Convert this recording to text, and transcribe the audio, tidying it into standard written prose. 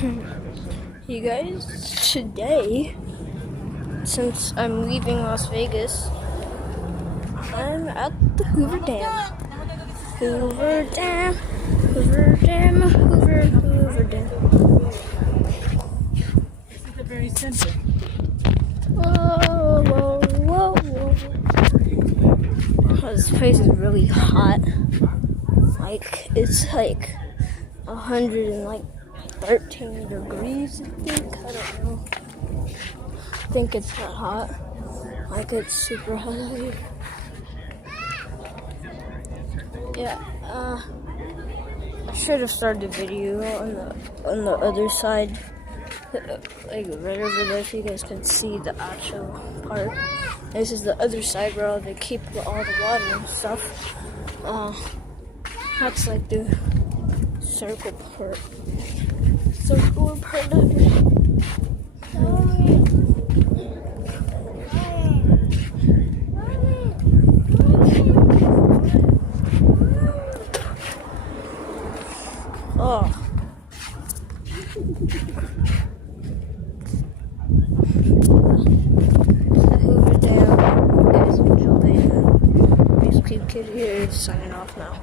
You guys, today, since I'm leaving Las Vegas, I'm at the Hoover Dam. Hoover Dam, Hoover Dam, Hoover Dam. This is the very center. Whoa, whoa, whoa, whoa. Oh, this place is really hot. Like, it's like 113 degrees, I think. I don't know. I think it's that hot. Like, it's super hot. Yeah, I should have started the video on the other side, like right over there, so you guys can see the actual part. This is the other side where they keep all the water and stuff. That's like the circular part of it. Oh. The Hoover Dam. You guys enjoy. Basically, kid here is signing off now.